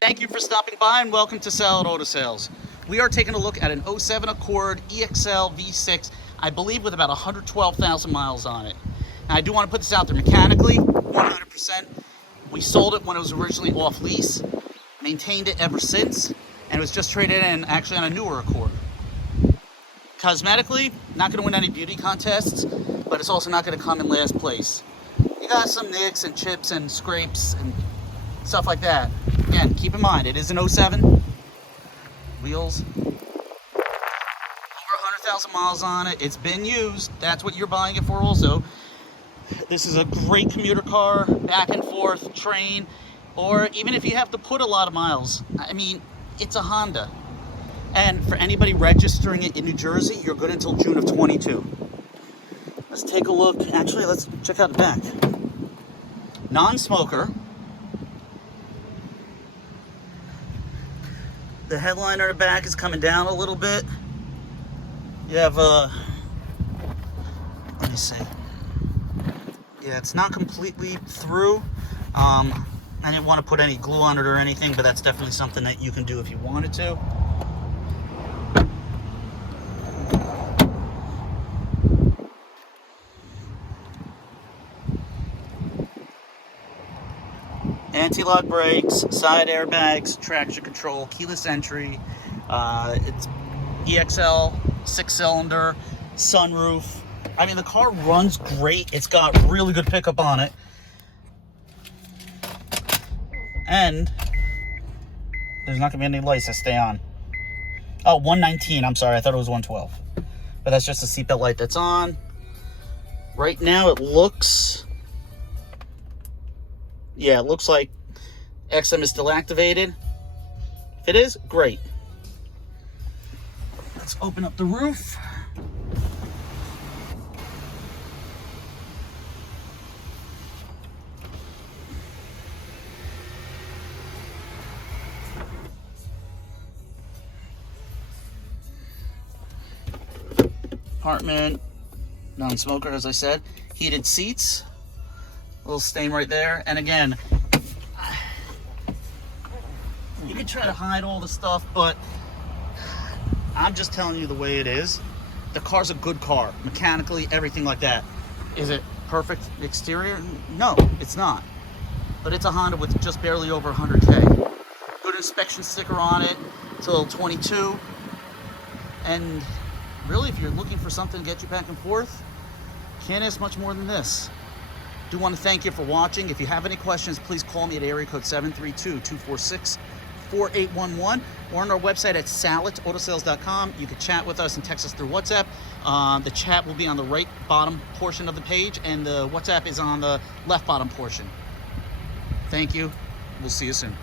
Thank you for stopping by and welcome to Salad Auto Sales. We are taking a look at an '07 Accord EXL V6, I believe with about 112,000 miles on it. Now, I do want to put this out there mechanically, 100%. We sold it when it was originally off lease, maintained it ever since, and it was just traded in actually on a newer Accord. Cosmetically, not going to win any beauty contests, but it's also not going to come in last place. You got some nicks and chips and scrapes and stuff like that. Again, keep in mind, it is an '07. Wheels. Over 100,000 miles on it. It's been used. That's what you're buying it for also. This is a great commuter car, back and forth, train, or even if you have to put a lot of miles. I mean, it's a Honda. And for anybody registering it in New Jersey, you're good until June of 22. Let's take a look. Actually, let's check out the back. Non-smoker. The headliner in the back is coming down a little bit. You have let me see. Yeah, it's not completely through. I didn't want to put any glue on it or anything, but that's definitely something that you can do if you wanted to. Anti-lock brakes, side airbags, traction control, keyless entry. It's EXL, 6-cylinder, sunroof. I mean, the car runs great. It's got really good pickup on it. And there's not going to be any lights that stay on. Oh, 119. I'm sorry. I thought it was 112. But that's just the seatbelt light that's on. Right now, it looks... Yeah, it looks like XM is still activated. If it is, great. Let's open up the roof. Compartment, non-smoker, as I said. Heated seats. Little stain right there. And again, you can try to hide all the stuff, but I'm just telling you the way it is. The car's a good car, mechanically, everything like that. Is it perfect exterior? No, it's not. But it's a Honda with just barely over 100K. Good inspection sticker on it till 22. And really, if you're looking for something to get you back and forth, can't ask much more than this. Do want to thank you for watching. If you have any questions, please call me at area code 732-246-4811 or on our website at saladautosales.com. You can chat with us and text us through WhatsApp. The chat will be on the right bottom portion of the page, and the WhatsApp is on the left bottom portion. Thank you. We'll see you soon.